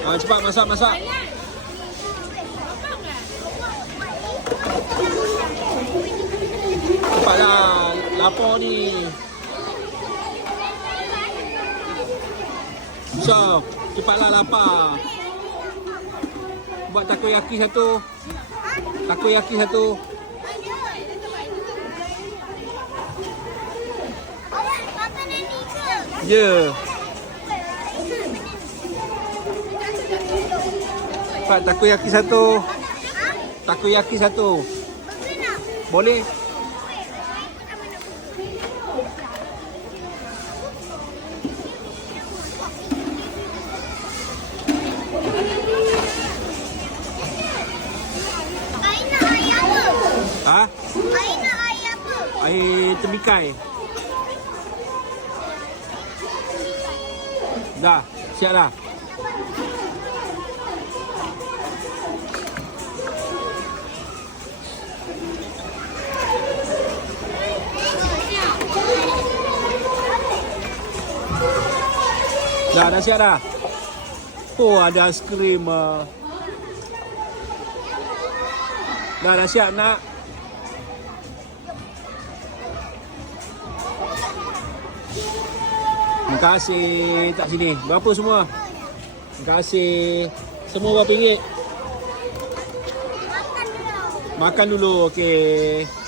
Cepat masak, masak. Cepatlah, lapar ni. So, cepatlah lapar. Buat takoyaki satu. Takoyaki satu. Ya. Cepat takoyaki satu. Takoyaki satu. Boleh? Ha? Air nak air apa? Air temikai. Dah, siap dah. Dah siap dah. Oh, ada aiskrim. Dah siap nak. Terima kasih. Tak sini. Berapa semua? Terima kasih. Semua berapa ringgit? Makan dulu. Makan dulu. Okey.